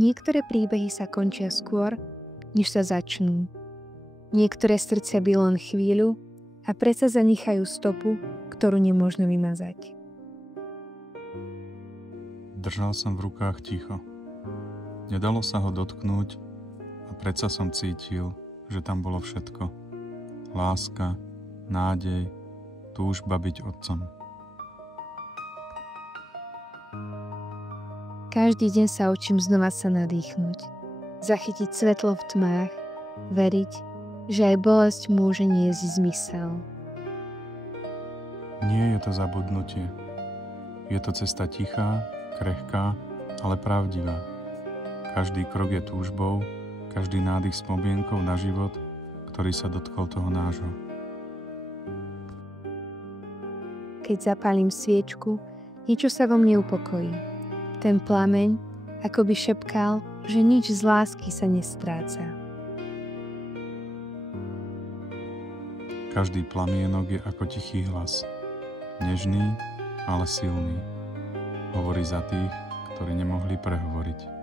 Niektoré príbehy sa končia skôr, než sa začnú. Niektoré srdcia by len chvíľu a predsa zanechajú stopu, ktorú nemôžno vymazať. Držal som v rukách ticho. Nedalo sa ho dotknúť a predsa som cítil, že tam bolo všetko. Láska, nádej, túžba byť otcom. Každý deň sa učím znova sa nadýchnuť. Zachytiť svetlo v tmách, veriť, že aj bolesť môže niesť zmysel. Nie je to zabudnutie. Je to cesta tichá, krehká, ale pravdivá. Každý krok je túžbou, každý nádych spomienkou na život, ktorý sa dotkol toho nášho. Keď zapálim sviečku, niečo sa vo mne upokojí. Ten plameň akoby šepkal, že nič z lásky sa nestráca. Každý plamienok je ako tichý hlas. Nežný, ale silný. Hovorí za tých, ktorí nemohli prehovoriť.